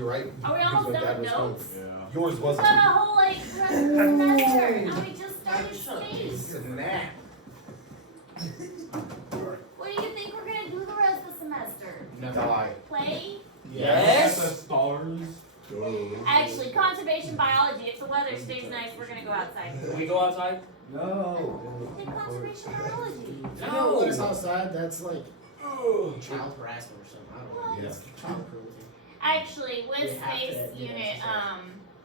you're right. Are we Because almost my done dad with was home. notes? Yeah. Yours We've wasn't. got a whole like rest of the semester, and we just started space. Snap. What do you think we're gonna do the rest of the semester? Die. Play? Yes. The stars. Actually, conservation biology. If the weather stays nice, we're gonna go outside. Can we go outside? No. Then conservation biology. You know what's outside? That's like child harassment or something. I don't know. Yeah. It's child cruelty. Actually, with We have to Space do Unit, that.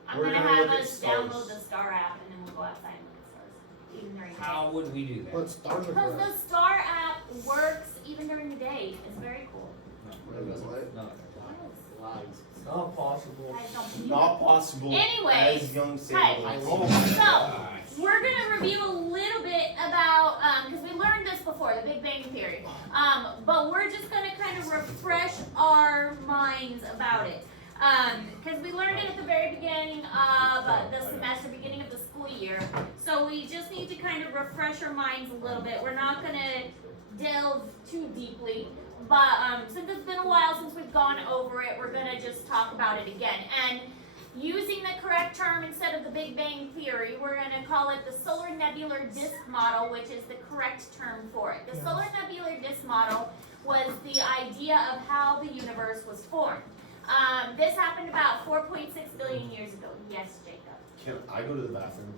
I'm We're gonna gonna have look at us stars. download the star app and then we'll go outside and look at stars. Even during the day. How would we do that? What stars are Because for the us? star app works even during the day. It's very cool. No. Lies. Not possible. I don't believe Not possible. Anyway, As young hey. sailors. Oh my So, gosh. we're gonna review a little bit about, because we learned this before, the Big Bang Theory. But we're just gonna kind of refresh our minds about it. Because we learned it at the very beginning of the semester, beginning of the school year. So we just need to kind of refresh our minds a little bit. We're not gonna delve too deeply. But since it's been a while since we've gone over it, we're gonna just talk about it again. And using the correct term instead of the Big Bang Theory, we're gonna call it the Solar Nebular Disk Model, which is the correct term for it. The Solar Nebular Disk Model was the idea of how the universe was formed. This happened about 4.6 billion years ago. Yes, Jacob. Can I go to the bathroom?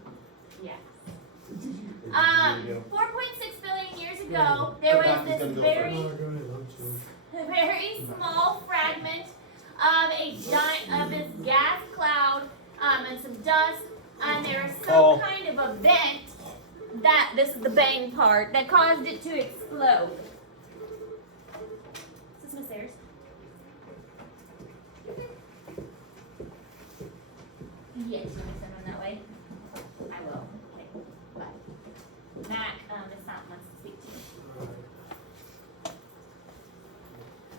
Yes. There you go. 4.6 billion years ago, there was Back is this gonna go very Oh, go ahead, I'm sorry. a very small fragment of a giant of this gas cloud and some dust, and there was some kind of event that this is the bang part that caused it to explode. Is this Miss Ayers? Yes, you want to send them that way? I will. Okay. Bye. Mac, Miss Fountain wants to speak to you.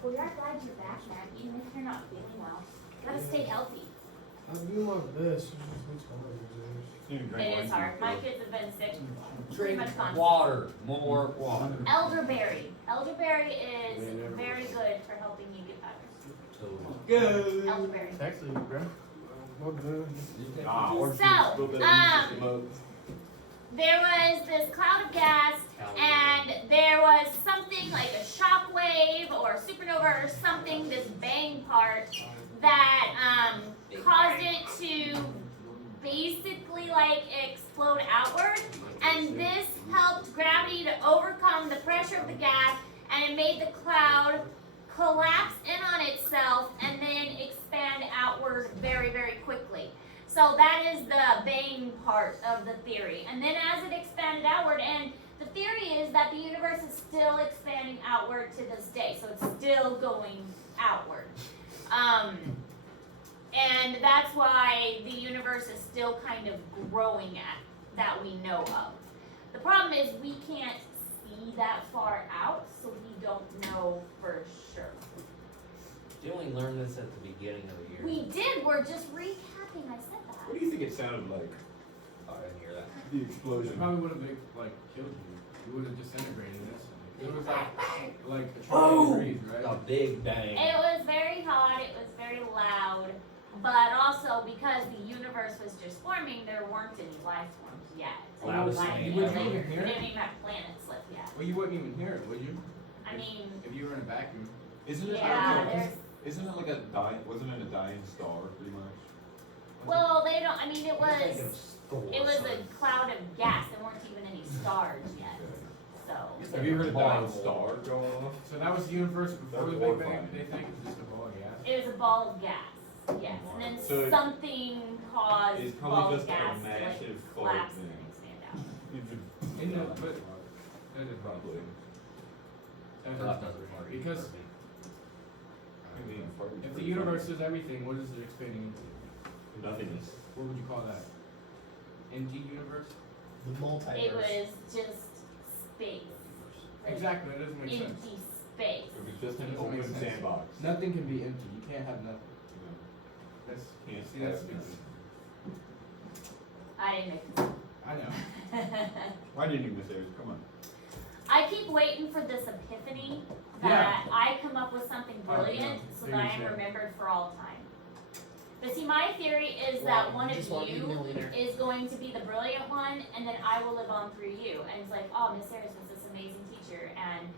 Well, we are glad you're back, Mac, even if you're not feeling well. Gotta stay healthy. I do my best. It's just it's hard these days. It is hard. My kids have been sick pretty much constantly. Water. More water. Elderberry. Elderberry is very good for helping you get better. Good. Elderberry. It's actually, bro. Well done. There was this cloud of gas, and there was something like a shock wave or a supernova or something, this bang part, that caused it to basically like explode outward. And this helped gravity to overcome the pressure of the gas, and it made the cloud collapse in on itself and then expand outward very, very quickly. So that is the bang part of the theory. And then as it expanded outward, and the theory is that the universe is still expanding outward to this day. So it's still going outward. And that's why the universe is still kind of growing at that we know of. The problem is we can't see that far out, so we don't know for sure. Didn't we learn this at the beginning of the year? We did, we're just recapping, I said that. What do you think it sounded like? I didn't hear that. The It explosion. probably would have like killed you. You would have disintegrated instantly. It was like a Oh! trillion degrees, A right? big bang. It was very hot, it was very loud, but also because the universe was just forming, there weren't any life forms yet. Loud as Life rain. yet Would you later. even hear We it? didn't even have planets left yet. Well, you wouldn't even hear it, would you? I mean, If you were in a vacuum. Isn't it? yeah, there's, Isn't it like a dying? Wasn't it a dying star, pretty much? well, they don't, I mean, it was a cloud of gas, there weren't even any stars yet, so. Have you heard a dying Ball. star go off? So that was the universe before That's the Big Bang, horrifying. they think? Just a ball of gas? It was a ball of gas, yes, and then So something caused it's the probably ball of just a gas to massive like float collapse thing. and expand out. In the, but, that is Probably. That doesn't work. Because I mean, if the universe is everything, what is it expanding into? nothingness. What would you call that? Empty universe? The multiverse. It was just space. Like, Exactly, that doesn't make sense. empty space. It was just an That doesn't make open sense. sandbox. Nothing can be empty. You can't have nothing. That's Can't see that's have stupid. I didn't make this up. I know. Why didn't you miss theirs? Come on. I keep waiting for this epiphany Yeah. that I come up with something brilliant so that I am Maybe so. remembered for all time. But see, my theory is that one Just of want to be a you millionaire. is going to be the brilliant one, and then I will live on through you. And it's like, oh, Miss Harrison's this amazing teacher, and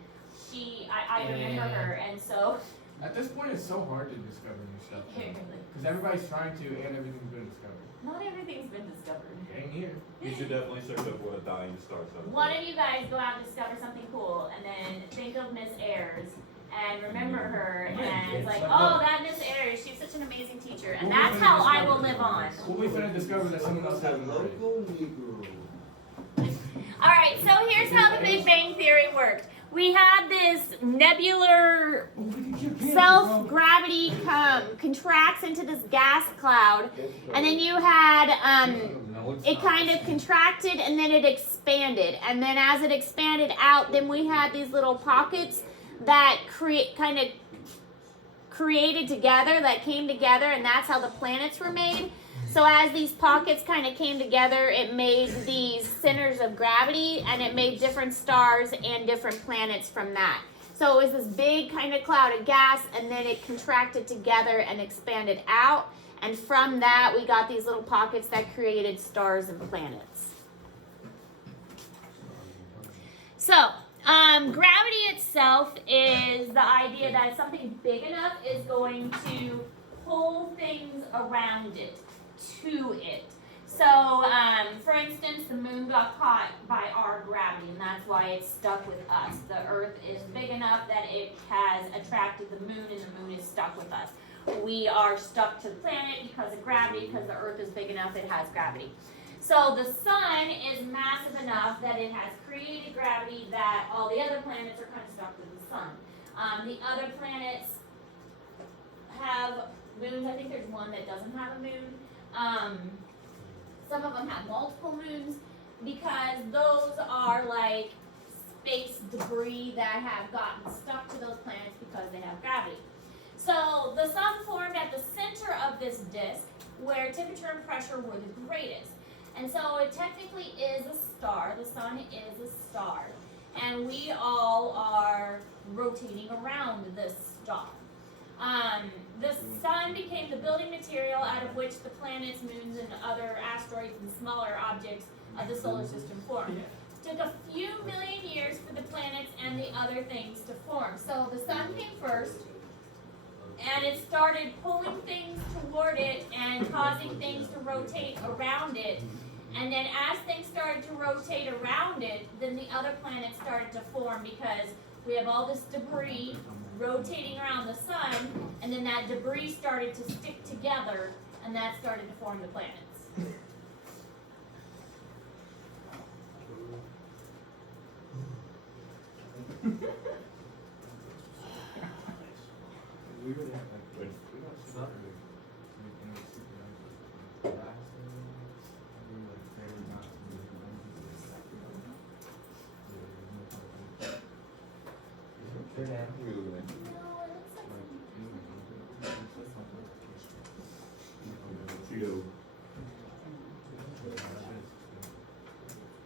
I remember her, and so. At this point, it's so hard to discover new stuff. Because everybody's trying to, and everything's been discovered. Not everything's been discovered. Dang here. You should definitely search up what a dying star sounds One like. of you guys go out and discover something cool, and then think of Miss Ayers, and remember her, and it's like, oh, that Miss Ayers, she's such an amazing teacher, and that's how I will live on. Well, we finna discover that someone else hasn't already. Alright, so here's how the Big Bang Theory worked. We had this nebular self-gravity contracts into this gas cloud, and then you had, it kind of contracted and then it expanded. And then as it expanded out, then we had these little pockets that kind of created together, that came together, and that's how the planets were made. So as these pockets kind of came together, it made these centers of gravity, and it made different stars and different planets from that. So it was this big kind of cloud of gas, and then it contracted together and expanded out. And from that, we got these little pockets that created stars and planets. So, gravity itself is the idea that something big enough is going to pull things around it, to it. So, for instance, the moon got caught by our gravity, and that's why it's stuck with us. The Earth is big enough that it has attracted the moon, and the moon is stuck with us. We are stuck to the planet because of gravity, because the Earth is big enough, it has gravity. So the sun is massive enough that it has created gravity that all the other planets are kind of stuck with the sun. The other planets have moons. I think there's one that doesn't have a moon. Some of them have multiple moons because those are like space debris that have gotten stuck to those planets because they have gravity. So the sun formed at the center of this disk where temperature and pressure were the greatest. And so it technically is a star. The sun is a star. And we all are rotating around this star. The sun became the building material out of which the planets, moons, and other asteroids and smaller objects of the solar system formed. It took a few million years for the planets and the other things to form. So the sun came first, and it started pulling things toward it and causing things to rotate around it. And then as things started to rotate around it, then the other planets started to form because we have all this debris rotating around the sun, and then that debris started to stick together, and that started to form the planets. We really have like, we got super big. What are you looking at? No, it looks like Cheeto.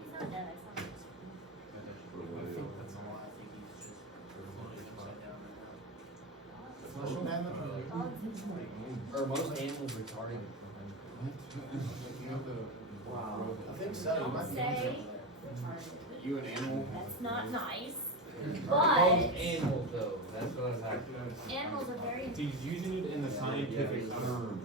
he's not dead. I saw him. Are most animals retarded? Wow. I think so. You Don't might be say retarded. You an animal? That's not nice. Most But animals though, that's what I was asking. animals are very. He's using it in the scientific term.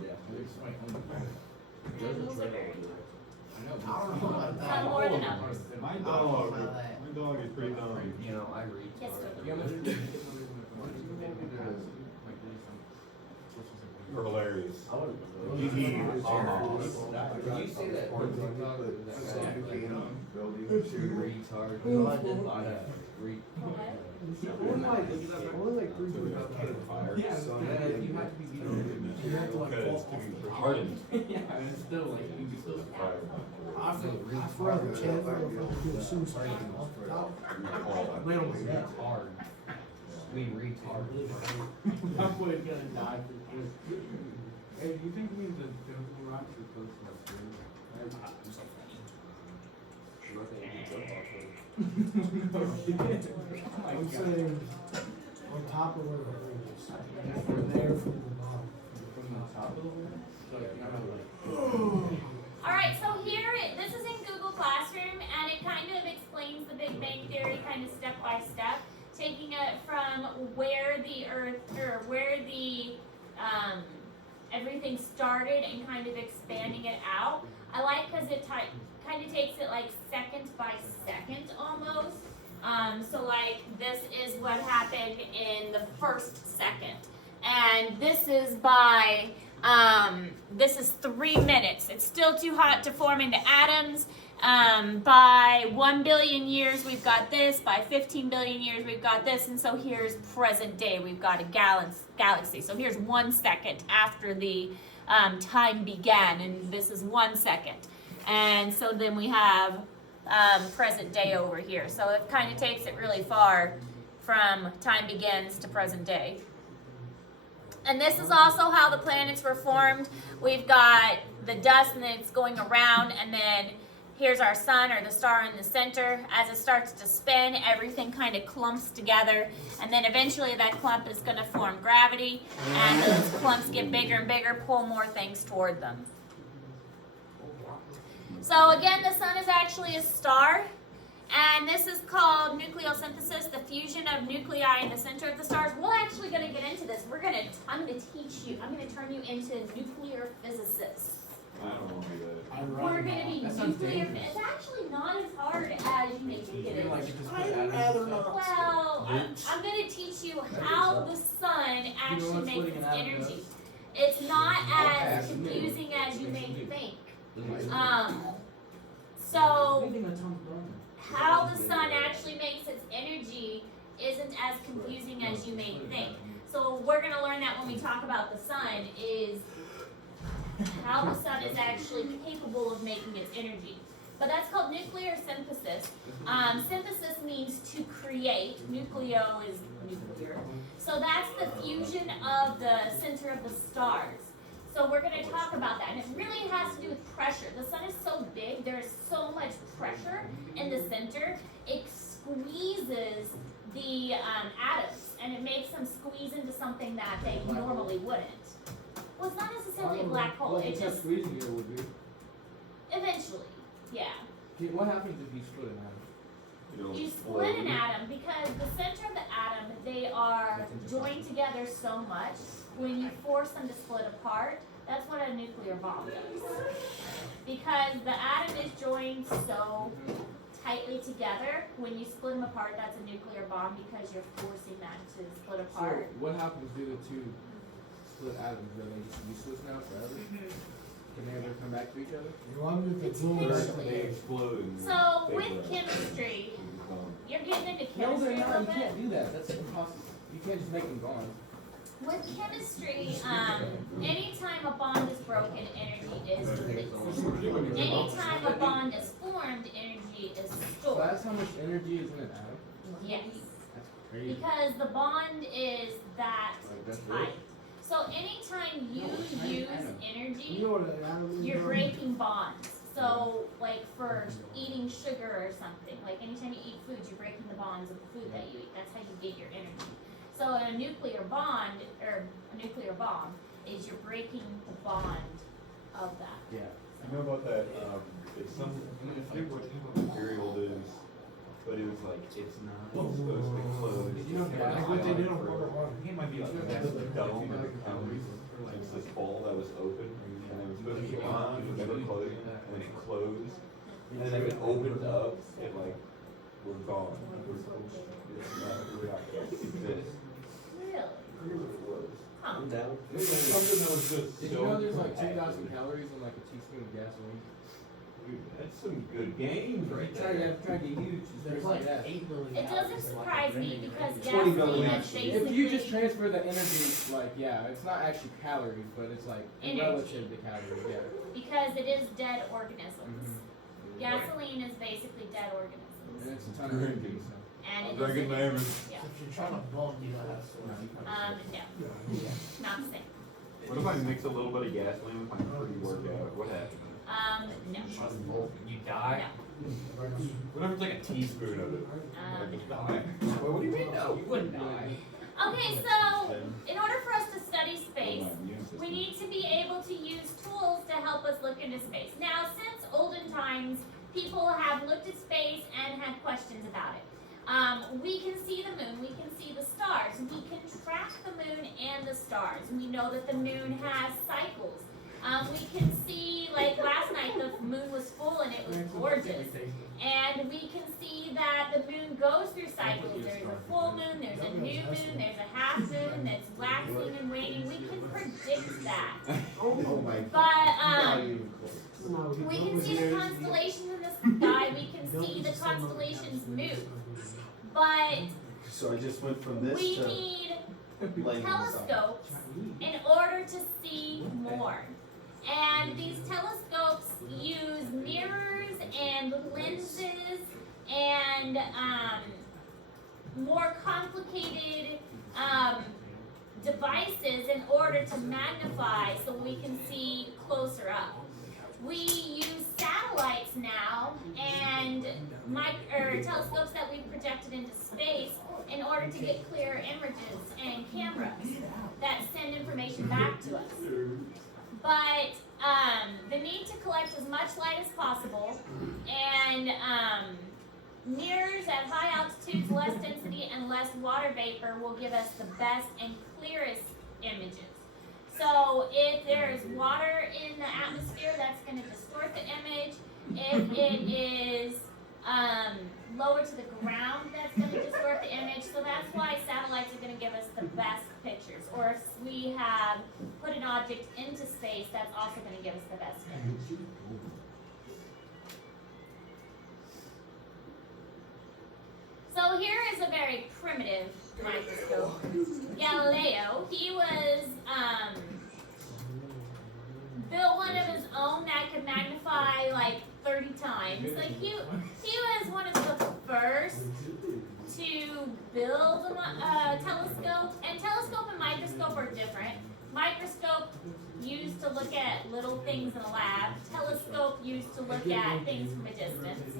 Animals are very. I know. I don't know about Some that. more than others. My I don't dog, know about that. my dog is pretty dumb. You know, I read. Yes, hard. You're hilarious. Did you say that? Retard. No, I didn't. Because retarded. Yeah, it's still like, you can still. I forgot the chance to do suicide. Retard. We retard. My boy's gonna die for sure. Hey, do you think we the Chemical Rocks are close to us? I would say on top of where the hole is. We're there from the bottom. From the top of the hole? like, you know, like. Alright, so this is in Google Classroom, and it kind of explains the Big Bang Theory kind of step by step, taking it from where the Earth, or where the, everything started and kind of expanding it out. I like because it kind of takes it like second by second almost. So like this is what happened in the first second. And this is by, this is 3 minutes. It's still too hot to form into atoms. By 1 billion years, we've got this. By 15 billion years, we've got this. And so here's present day. We've got a galaxy. So here's 1 second after the time began. And this is 1 second. And so then we have present day over here. So it kind of takes it really far from time begins to present day. And this is also how the planets were formed. We've got the dust and then it's going around, and then here's our sun or the star in the center. As it starts to spin, everything kind of clumps together, and then eventually that clump is going to form gravity, and those clumps get bigger and bigger, pull more things toward them. So again, the sun is actually a star. And this is called nucleosynthesis, the fusion of nuclei in the center of the stars. We're actually going to get into this. I'm going to teach you. I'm going to turn you into nuclear physicists. I don't want to do that. We're going to be nuclear. It's actually not as hard as you may think it is. I'd rather not. Well, I'm going to teach you how the sun actually makes its energy. It's not as confusing as you may think. So how the sun actually makes its energy isn't as confusing as you may think. So we're going to learn that when we talk about the sun, is how the sun is actually capable of making its energy. But that's called nuclear synthesis. Synthesis means to create. Nucleo is nuclear. So that's the fusion of the center of the stars. So we're going to talk about that, and it really has to do with pressure. The sun is so big, there is so much pressure in the center, it squeezes the atoms, and it makes them squeeze into something that they normally wouldn't. Well, it's not necessarily a black hole, Well, it it's not just, squeezing it would be. eventually, yeah. Okay, what happens if you split an atom? You split an atom because the center of the atom, they are joined together so much. When you force them to split apart, that's what a nuclear bomb does. Because the atom is joined so tightly together, when you split them apart, that's a nuclear bomb because you're forcing that to split apart. So what happens to the two split atoms? Are they just useless now forever? Can they ever come back to each other? Potentially. They explode. and So they with break. chemistry, you're getting into No, chemistry they're a not. little You can't bit. do that. That's impossible. You can't just make them gone. With chemistry, anytime a bond is broken, energy is released. Anytime a bond is formed, energy is So stored. that's how much energy is in an atom? Yes, That's crazy. because the bond is that Like, that's tight. So anytime you No, it's tiny use atoms. energy, you're breaking bonds. So like for eating sugar or something, like anytime you eat food, you're breaking the bonds of the food that you eat. That's how you get your energy. So a nuclear bond, or a nuclear bomb, is you're breaking the bond of that. Yeah. You know about that, it's some, I forget what material it is, but it was like, it's not supposed to close. You know, It's like not what they did forever. on World War I. I think it might be like, that's the dome or the cone. It's this ball that was open, and it was supposed to be on, it was never closed, and when it closed, and then if it opened up, it like, was gone. It's not, it exists. Really? Huh. That It was something that was just Did so you know there's like 2,000 accurate. calories in like a teaspoon of gasoline? Dude, that's some good games right Try there. to get huge. There's like 8 million. It doesn't surprise me because 20 gasoline million. is If you just basically, transfer the energy, like, yeah, it's not actually calories, but it's like Energy. relative to calories, yeah. because it is dead organisms. Mhm. Gasoline is basically dead organisms. And it's a ton of energy, so. And it Very good is, neighbors. yeah, If you're trying to bond, you don't have to. no, not the same. What if I mix a little bit of gasoline with my pre-workout? What happens? No. You die? What if it's like a teaspoon of it? No. Well, what do you mean no? You wouldn't die. Okay, so in order for us to study space, We need to be able to use tools to help us look into space. Now, since olden times, people have looked at space and had questions about it. We can see the moon, we can see the stars, we can track the moon and the stars. We know that the moon has cycles. We can see, like last night, the moon was full and it was gorgeous. And we can see that the moon goes through cycles. There's a full moon, there's a new moon, there's a half moon, that's waxing and waning. We can predict that. Oh my But Not even close. we can see the constellations in the sky, we can see the constellations move. But So I just went from this we to need laying this out. telescopes in order to see more. And these telescopes use mirrors and lenses and more complicated devices in order to magnify so we can see closer up. We use satellites now and telescopes that we've projected into space in order to get clearer images and cameras that send information back to us. But the need to collect as much light as possible and mirrors at high altitudes, less density, and less water vapor will give us the best and clearest images. So if there's water in the atmosphere, that's going to distort the image. If it is lower to the ground, that's going to distort the image. So that's why satellites are going to give us the best pictures. Or if we have put an object into space, that's also going to give us the best image. So here is a very primitive microscope. Galileo, he was built one of his own that could magnify like 30 times. Like he was one of the first to build a telescope. And telescope and microscope are different. Microscope used to look at little things in a lab. Telescope used to look at things from a distance.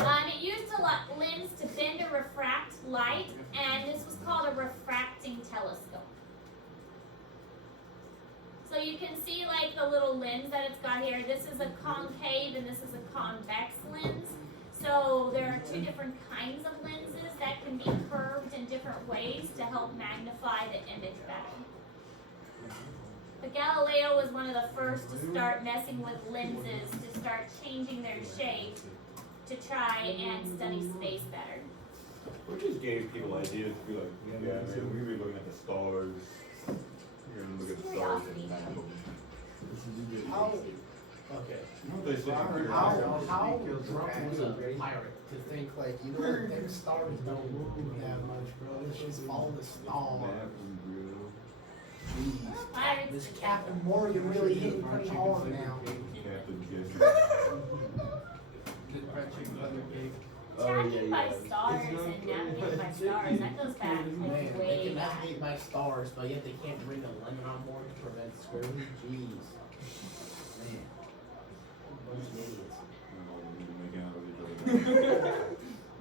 It used a lens to bend or refract light, and this was called a refracting telescope. So you can see like the little lens that it's got here. This is a concave and this is a convex lens. So there are two different kinds of lenses that can be curved in different ways to help magnify the image better. But Galileo was one of the first to start messing with lenses, to start changing their shape to try and study space better. We just gave people ideas to be like, yeah, man, we're gonna be looking at the stars. We're gonna look at the stars and map them. How? Okay. They say How we're- drunk was a pirate to think like, you know, them stars don't move that much, bro. Let's just follow the star. Map them, bro. Jeez. Pirates This together. Captain Morgan really hitting pretty hard now. Captain Jesse. Tracking by stars and navigating by stars, that goes back Man, they way can back. navigate by stars, but yet they can't bring a lemon on board to prevent scurvy. Jeez. Man. Bunch of idiots.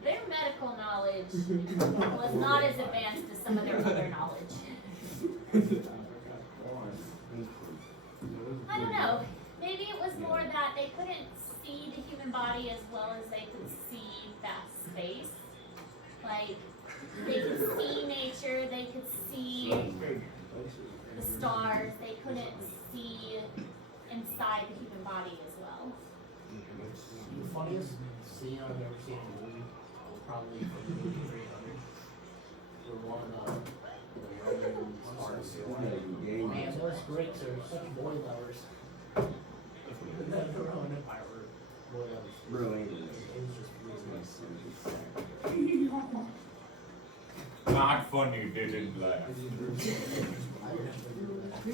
Their medical knowledge was not as advanced as some of their other knowledge. I don't know. Maybe it was more that they couldn't see the human body as well as they could see that space. Like, they could see nature, they could see the stars, they couldn't see inside the human body as well. The funniest scene I've ever seen in a movie was probably from the movie 300. Where one the Roman artists man, those Greeks are such boy lovers. The Roman Empire were boy lovers. Really? It was just Not funny, didn't laugh. I We're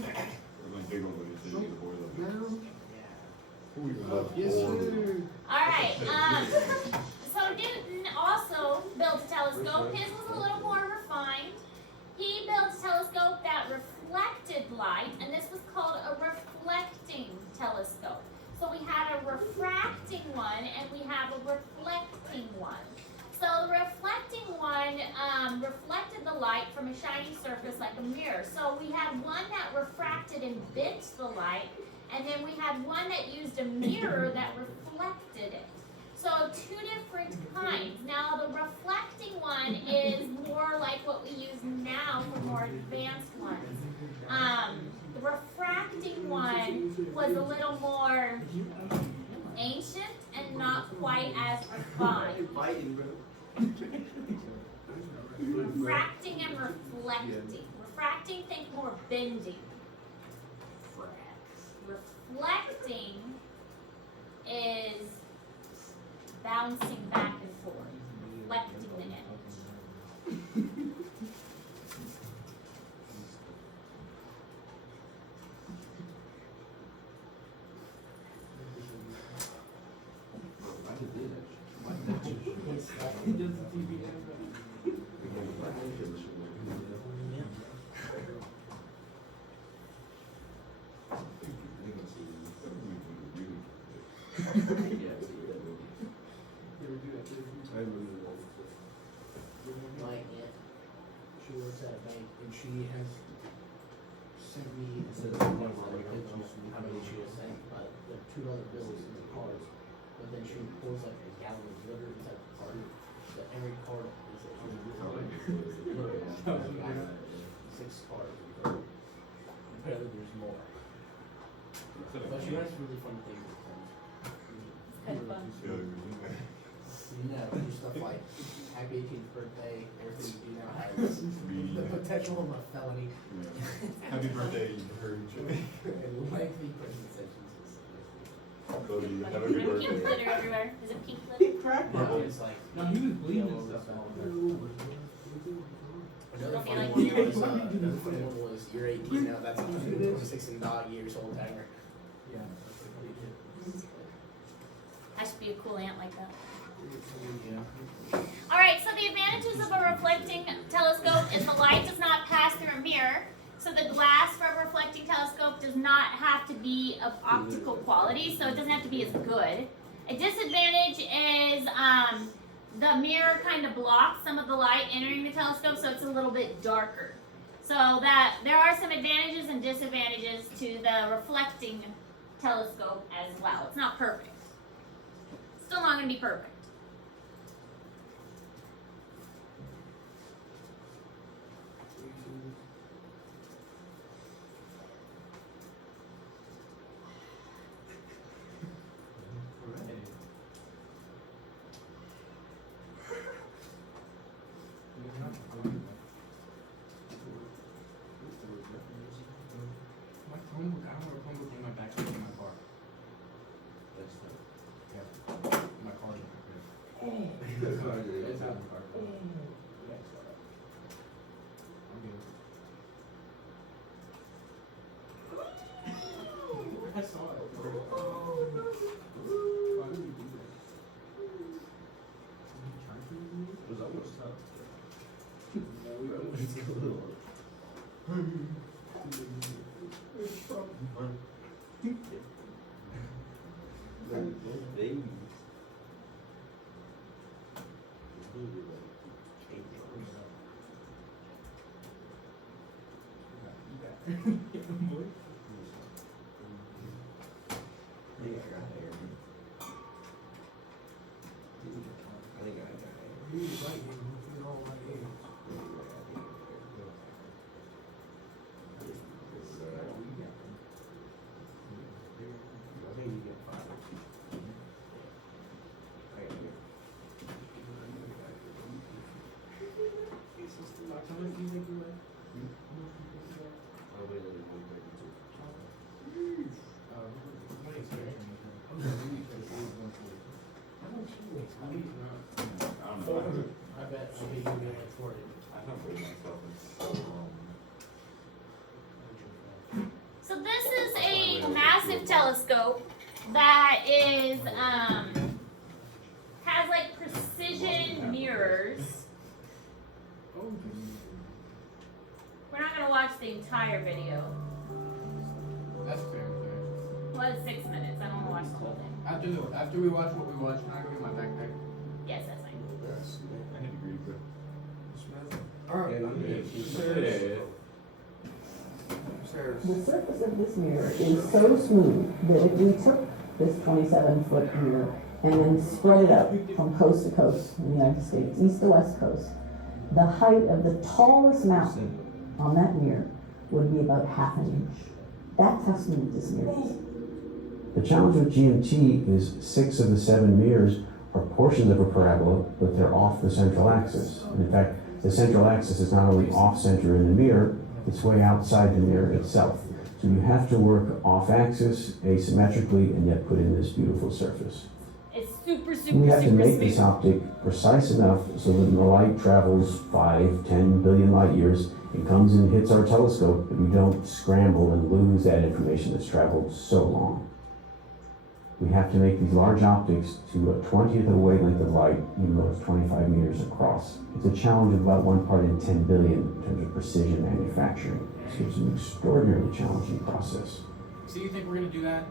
gonna dig over this and get a boiler. Yes, sir. Alright, so Newton also built a telescope. His was a little more refined. He built a telescope that reflected light, and this was called a reflecting telescope. So we had a refracting one, and we have a reflecting one. So the reflecting one reflected the light from a shiny surface like a mirror. So we had one that refracted and bent the light, and then we had one that used a mirror that reflected it. So two different kinds. Now the reflecting one is more like what we use now for more advanced ones. The refracting one was a little more ancient and not quite as refined. Refracting and reflecting. Refracting, think more bending. Reflecting is bouncing back and forth, reflecting the image. My aunt, she works at a bank and she has sent me, instead of one of her kids, how many she has sent, but the $2 bills in the cars. But then she pulls like a gallon of liquor inside the card. So every card is a six cards. Apparently there's more. But she writes really fun things at times. Kind of fun. Do stuff like happy 18th birthday, everything you do now has the potential of a felony. Happy birthday, Purge. And lengthy prison sentences. Cody, have a And good pink birthday. glitter everywhere. Is it pink glitter? No, it's like. No, he was bleeding and yellow stuff. all over. Another Don't be funny like one you. was, another funny one was, you're 18 now, that's 126 and dog years old timer. Yeah. I should be a cool aunt like that. Yeah. All right, so the advantages of a reflecting telescope is the light does not pass through a mirror. So the glass for a reflecting telescope does not have to be of optical quality, so it doesn't have to be as good. A disadvantage is the mirror kind of blocks some of the light entering the telescope, so it's a little bit darker. So that there are some advantages and disadvantages to the reflecting telescope as well. It's not perfect. Still not going to be perfect. My Chromebook, I don't have a Chromebook in my backpack in my car. My car's in my car. It's out in the car. I saw it. Why would you do that? It was almost tough. I bet you'll be like 40. I haven't weighed myself in so long. So this is a massive telescope that is has like precision mirrors. We're not gonna watch the entire video. That's fair. Well, it's 6 minutes. I don't wanna watch the whole thing. After we watch what we watch, can I go get my backpack? Yes, that's fine. I had to agree, but. The surface of this mirror is so smooth that if we took this 27-foot mirror and then spread it out from coast to coast in the United States, east to west coast, the height of the tallest mountain on that mirror would be about half an inch. That's how smooth this mirror is. The challenge with GMT is 6 of the 7 mirrors are portions of a parabola, but they're off the central axis. And in fact, the central axis is not only off-center in the mirror, it's way outside the mirror itself. So you have to work off-axis, asymmetrically, and yet put in this beautiful surface. It's super, We super, have to super make this smooth. optic precise enough so that when the light travels 5, 10 billion light years, it comes and hits our telescope, but we don't scramble and lose that information that's traveled so long. We have to make these large optics to a 20th of the wavelength of light, even though it's 25 meters across. It's a challenge of about 1 part in 10 billion in terms of precision manufacturing. So it's an extraordinarily challenging process. So you think we're gonna do that?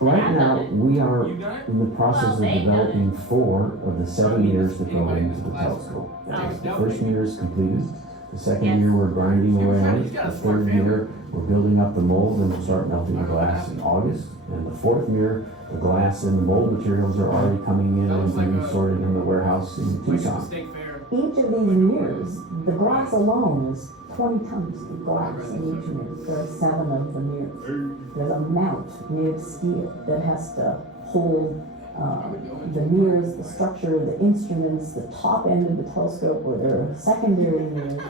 Right now, we are You done it? in the process of Well, they've done it. developing 4 of the 7 mirrors that go into the telescope. The first mirror is completed. The second Yes. mirror we're grinding away on it. The third mirror, we're building up the mold and we'll start melting the glass in August. And the fourth mirror, the glass and the mold materials are already coming in and being sorted in the warehouse in Tucson. State fair. Each of these mirrors, the glass alone is 20 tons of glass in each mirror. There are 7 of the mirrors. There's a mount made of steel that has to hold the mirrors, the structure, the instruments, the top end of the telescope where there are secondary mirrors.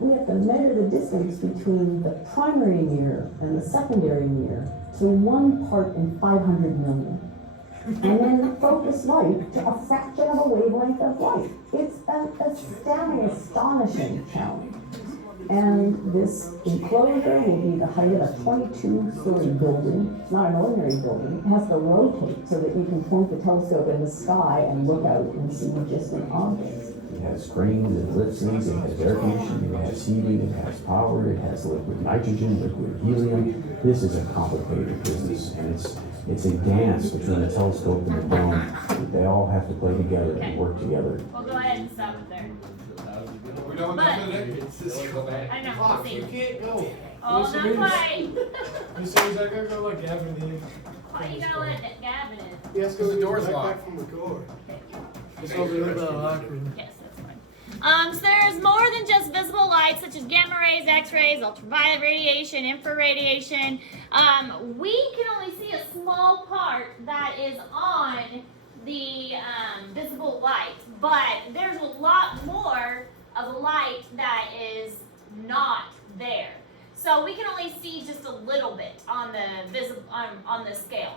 We have to measure the distance between the primary mirror and the secondary mirror to 1 part in 500 million. And then focus light to a fraction of a wavelength of light. It's an astounding, astonishing challenge. And this enclosure will be the height of a 22-story building. It's not an ordinary building. It has to rotate so that you can point the telescope in the sky and look out and see distant objects. It has screens, it lifts things, it has air conditioning, it has heating, it has power, it has liquid nitrogen, liquid helium. This is a complicated business, and it's a dance between the telescope and the dome. They all have to play together and work together. We'll go ahead and stop it there. We don't But- want to go back. I know, Fuck, we'll you see. can't go. Oh, not quite. You say he's like, I gotta go like Gavin in. Why you gotta let that Gavin in? Yes, because the door's locked. Back from the door. It's over there by the locker room. Yes, that's fine. So there's more than just visible light, such as gamma rays, X-rays, ultraviolet radiation, infrared radiation. We can only see a small part that is on the visible light, but there's a lot more of light that is not there. So we can only see just a little bit on the on the scale.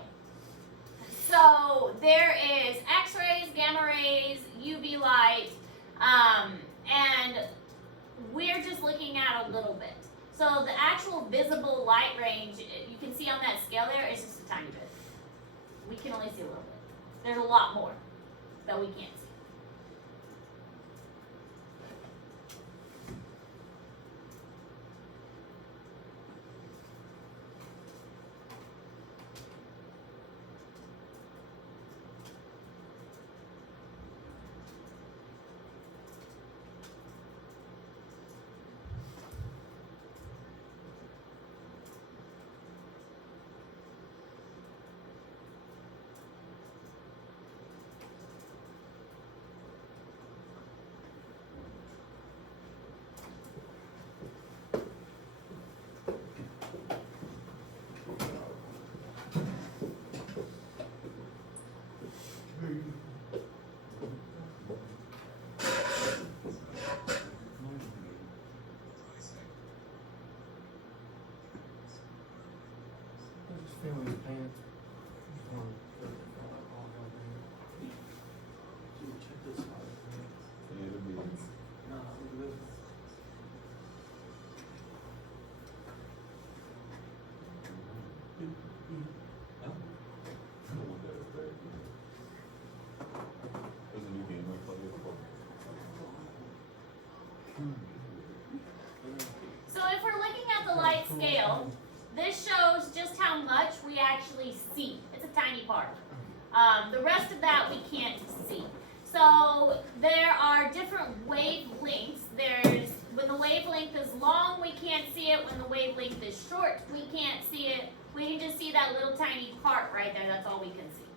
So there is X-rays, gamma rays, UV light, and we're just looking at a little bit. So the actual visible light range, you can see on that scale there, is just a tiny bit. We can only see a little bit. There's a lot more that we can't see. Just feeling his pants. Yeah, it'll be- There's a new game I played before. So if we're looking at the light scale, this shows just how much we actually see. It's a tiny part. The rest of that we can't see. So there are different wavelengths. There's when the wavelength is long, we can't see it. When the wavelength is short, we can't see it. We can just see that little tiny part right there. That's all we can see.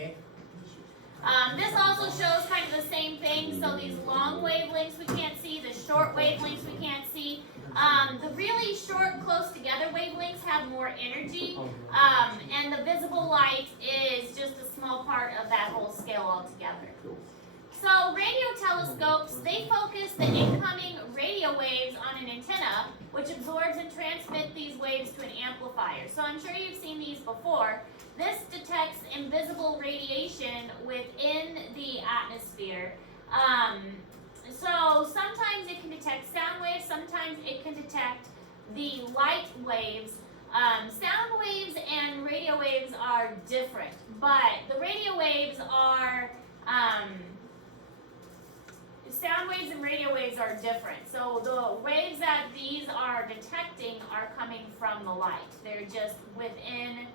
Okay. This also shows kind of the same thing. So these long wavelengths we can't see, the short wavelengths we can't see. The really short, close together wavelengths have more energy, and the visible light is just a small part of that whole scale altogether. So radio telescopes, they focus the incoming radio waves on an antenna, which absorbs and transmits these waves to an amplifier. So I'm sure you've seen these before. This detects invisible radiation within the atmosphere. So sometimes it can detect sound waves, sometimes it can detect the light waves. Sound waves and radio waves are different, but the radio waves are, sound waves and radio waves are different. So the waves that these are detecting are coming from the light. They're just within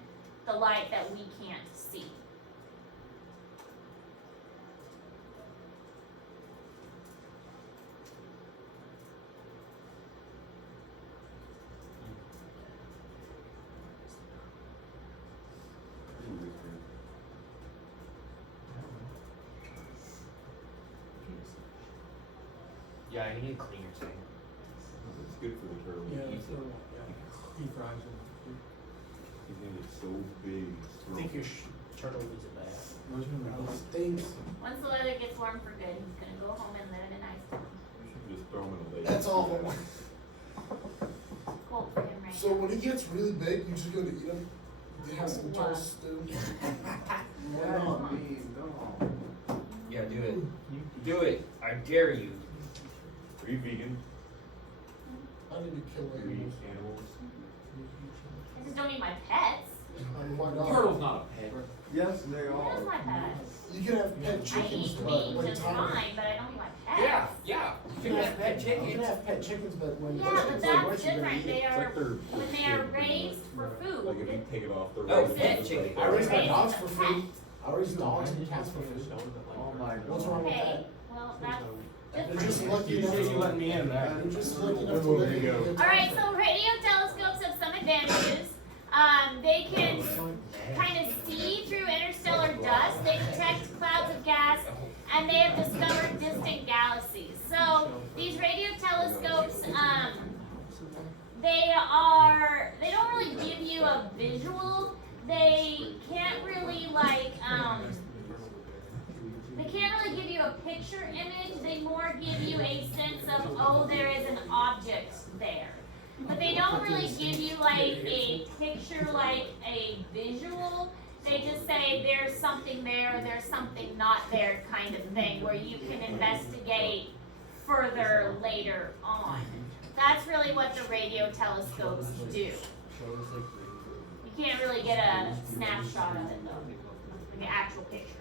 the light that we can't see. Yeah, you need to clean your tank. It's good for the turtle. Yeah, He so, he fries it. think it's so big. I strong. think your turtle needs a bath. Most Things. Once the weather gets warm for good, he's gonna go home and live in a nice town. We should just throw him in a lake. That's all. Cold for him right So now. when he gets really big, you just go to eat him. They have some Wow. toast stew. Yeah, do it. Do it. I dare you. Are you vegan? I need to kill Do you eat animals. animals? I just don't eat my pets. Why not? Turtle's not a pet. Yes, they Where's are. my pets? You can have pet I chickens, eat but meat when just time. fine, but I don't eat my pets. Yeah. You can have pet You can chickens. have pet chickens, but when Yeah, chickens but are that's worse, you're gonna different. eat They it. It's are, like they're when they are raised for food. Like if you take it off the Oh, road, pet it's chicken. like I raise my Raised dogs as a for pet. food. I raise dogs and cats for food. Oh my What's God. wrong with Okay, that? well, that's They're different. just lucky You enough said you to. let me in there. They're just lucky enough to There live you in go. good Alright, so radio telescopes have some advantages. They can kind of see through interstellar dust, they detect clouds of gas, and they have discovered distant galaxies. So these radio telescopes, they don't really give you a visual. They can't really they can't really give you a picture image. They more give you a sense of, oh, there is an object there. But they don't really give you like a picture, like a visual. They just say there's something there, there's something not there kind of thing, where you can investigate further later on. That's really what the radio telescopes do. You can't really get a snapshot of it though, like an actual picture.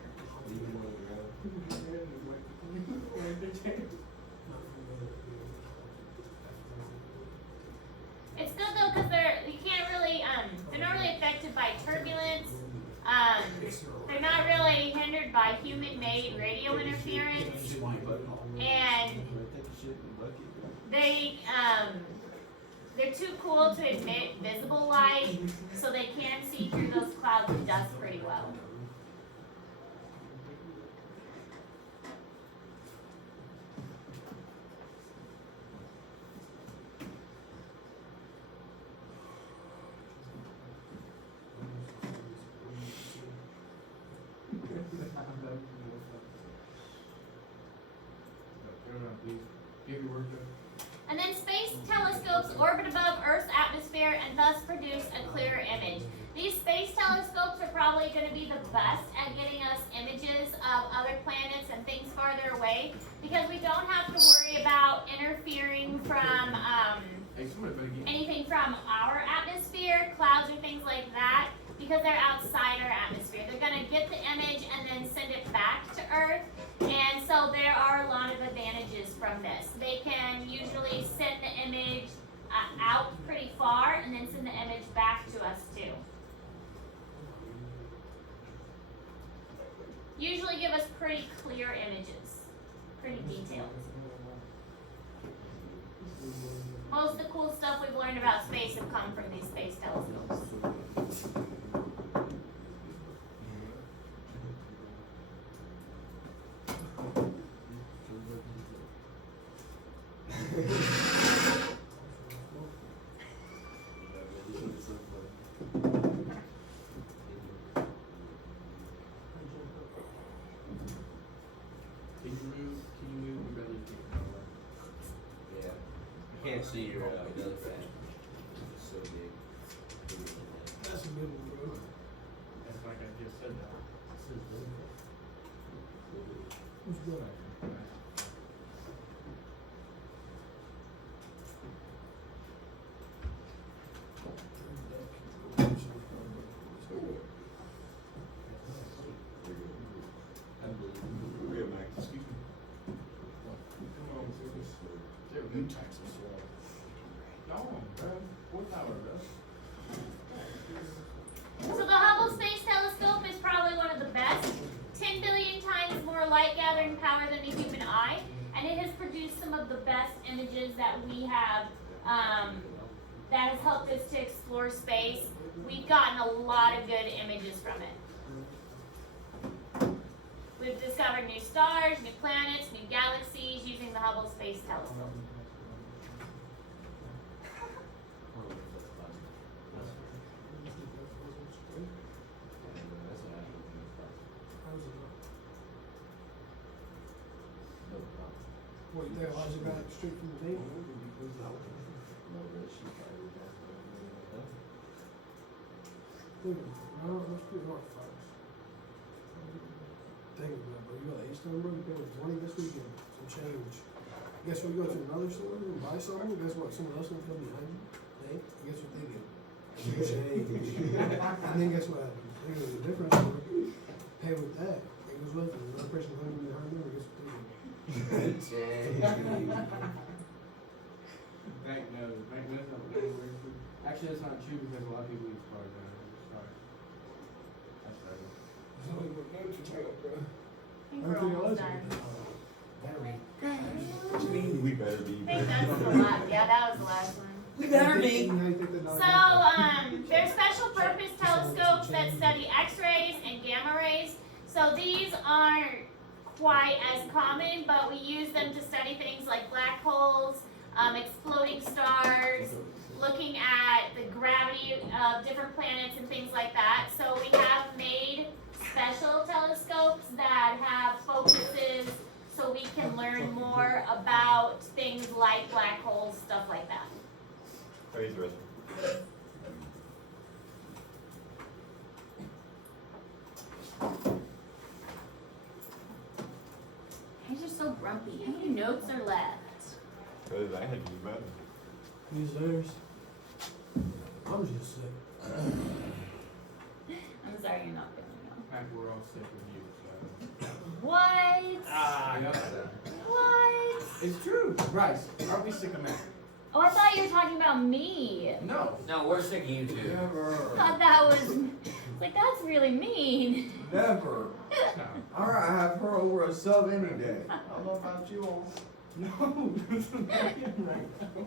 It's good though because they're not really affected by turbulence. They're not really hindered by human-made radio interference, and they're too cool to emit visible light, so they can see through those clouds of dust pretty well. Give your work And then space telescopes orbit above Earth's atmosphere and thus produce a clearer image. These space telescopes are probably going to be the best at getting us images of other planets and things farther away because we don't have to worry about interfering from Hey, somebody better get. anything from our atmosphere, clouds or things like that, because they're outside our atmosphere. They're going to get the image and then send it back to Earth. And so there are a lot of advantages from this. They can usually send the image out pretty far and then send the image back to us too. Usually give us pretty clear images, pretty detailed. most of the cool stuff we've learned about space have come from these space telescopes. Can you move your belly button? Yeah. I can't see your belly fat. It's so big. That's a good one, bro. That's like I just said that. What's good? We have Max, excuse me. You tax us all. No, bro. 4 hour, bro. So the Hubble Space Telescope is probably one of the best. 10 billion times more light gathering power than the human eye, and it has produced some of the best images that we have. That has helped us to explore space. We've gotten a lot of good images from it. We've discovered new stars, new planets, new galaxies using the Hubble Space Telescope. What, you think Elijah got it straight from the table? No, that's pretty hard for us. Think about it, bro. You got an H number, you got a 20 this weekend, some change. Guess what, you go to another store and buy something, guess what, someone else will come behind you, guess what they get? Change. And then guess what happens? There's a difference, bro. Pay with that, it goes with it, another person coming behind them, guess what they get? Banknotes not really working. Actually, that's not true because a lot of people use cards now. Sorry. That's right. There's only one note you take, bro. I think we're almost done. We better be. I think that's the last. Yeah, that was the last one. We better be. So, there's special purpose telescopes that study X-rays and gamma rays. So these aren't quite as common, but we use them to study things like black holes, exploding stars, looking at the gravity of different planets and things like that. So we have made special telescopes that have focuses so we can learn more about things like black holes, stuff like that. Raise the rest. You guys are so grumpy. How many notes are left? Because I had to do better. Use theirs. I'm just sick. I'm sorry you're not feeling well. In fact, we're all sick of you, so. What? Yeah. What? It's true. Bryce, aren't we sick of Matt? Oh, I thought you were talking about me. No. No, we're sick of you two. I Never. thought that was like that's really mean. Never. No. Alright, I have her over a sub any day. I don't know about you all. No.